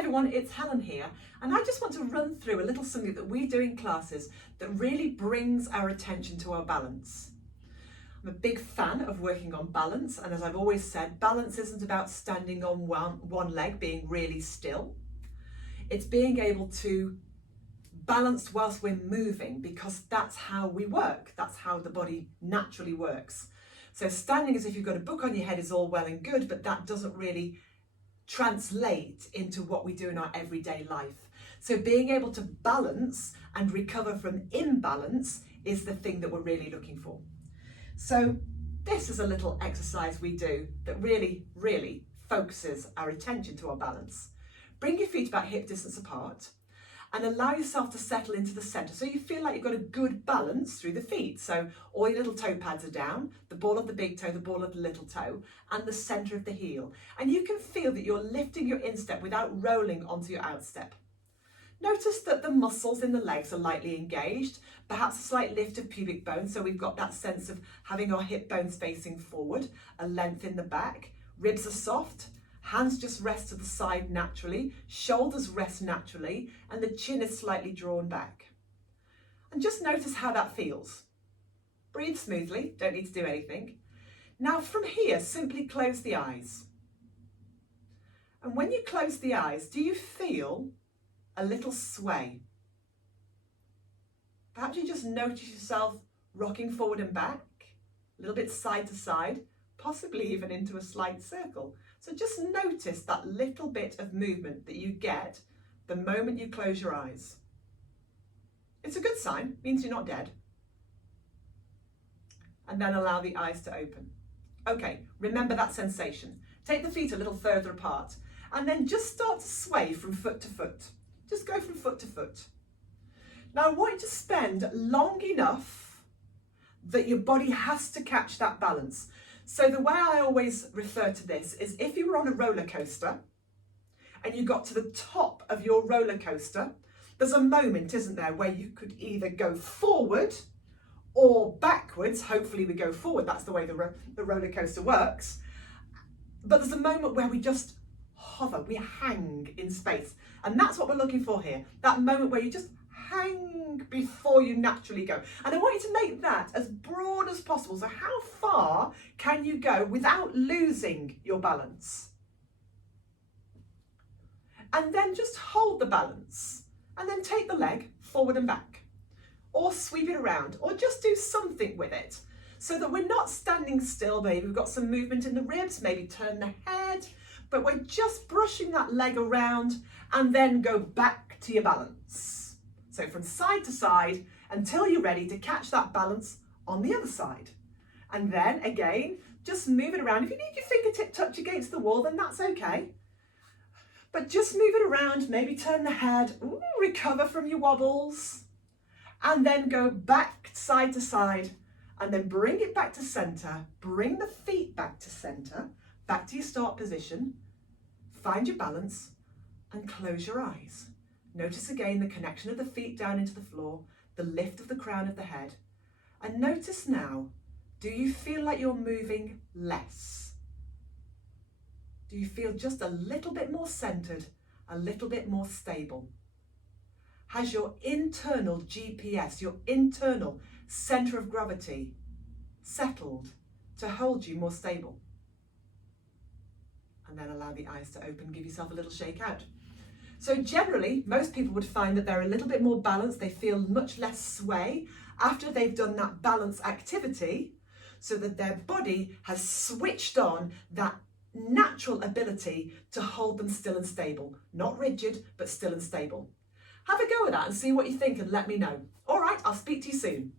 everyone, it's Helen here, and I just want to run through a little something that we do in classes that really brings our attention to our balance. I'm a big fan of working on balance, and as I've always said, balance isn't about standing on one leg, being really still. It's being able to balance whilst we're moving, because that's how we work. That's how the body naturally works. So standing as if you've got a book on your head is all well and good, but that doesn't really translate into what we do in our everyday life. So being able to balance and recover from imbalance is the thing that we're really looking for. So this is a little exercise we do that really focuses our attention to our balance. Bring your feet about hip distance apart and allow yourself to settle into the center so you feel like you've got a good balance through the feet. So all your little toe pads are down, the ball of the big toe, the ball of the little toe, and the center of the heel. And you can feel that you're lifting your instep without rolling onto your outstep. Notice that the muscles in the legs are lightly engaged, perhaps a slight lift of pubic bone, so we've got that sense of having our hip bones facing forward, a length in the back, ribs are soft, hands just rest to the side naturally, shoulders rest naturally, and the chin is slightly drawn back. And just notice how that feels. Breathe smoothly, don't need to do anything. Now from here, simply close the eyes. And when you close the eyes, do you feel a little sway? Perhaps you just notice yourself rocking forward and back, a little bit side to side, possibly even into a slight circle. So just notice that little bit of movement that you get the moment you close your eyes. It's a good sign, means you're not dead. And then allow the eyes to open. Okay, remember that sensation. Take the feet a little further apart and then just start to sway from foot to foot. Just go from foot to foot. Now I want you to spend long enough that your body has to catch that balance. So the way I always refer to this is if you were on a roller coaster and you got to the top of your roller coaster, there's a moment, isn't there, where you could either go forward or backwards. Hopefully we go forward, that's the way the roller coaster works. But there's a moment where we just hover, we hang in space. And that's what we're looking for here, that moment where you just hang before you naturally go. And I want you to make that as broad as possible. So how far can you go without losing your balance? And then just hold the balance and then take the leg forward and back, or sweep it around, or just do something with it so that we're not standing still. Maybe we've got some movement in the ribs, maybe turn the head, but we're just brushing that leg around and then go back to your balance. So from side to side until you're ready to catch that balance on the other side. And then again, just move it around. If you need your fingertip touch against the wall, then that's okay. But just move it around, maybe turn the head, recover from your wobbles, and then go back side to side, and then bring it back to center, bring the feet back to center, back to your start position, find your balance, and close your eyes. Notice again the connection of the feet down into the floor, the lift of the crown of the head. And notice now, do you feel like you're moving less? Do you feel just a little bit more centered, a little bit more stable? Has your internal GPS, your internal center of gravity, settled to hold you more stable? And then allow the eyes to open, give yourself a little shake out. So generally, most people would find that they're a little bit more balanced. They feel much less sway after they've done that balance activity, so that their body has switched on that natural ability to hold them still and stable. Not rigid, but still and stable. Have a go at that and see what you think and let me know. All right, I'll speak to you soon.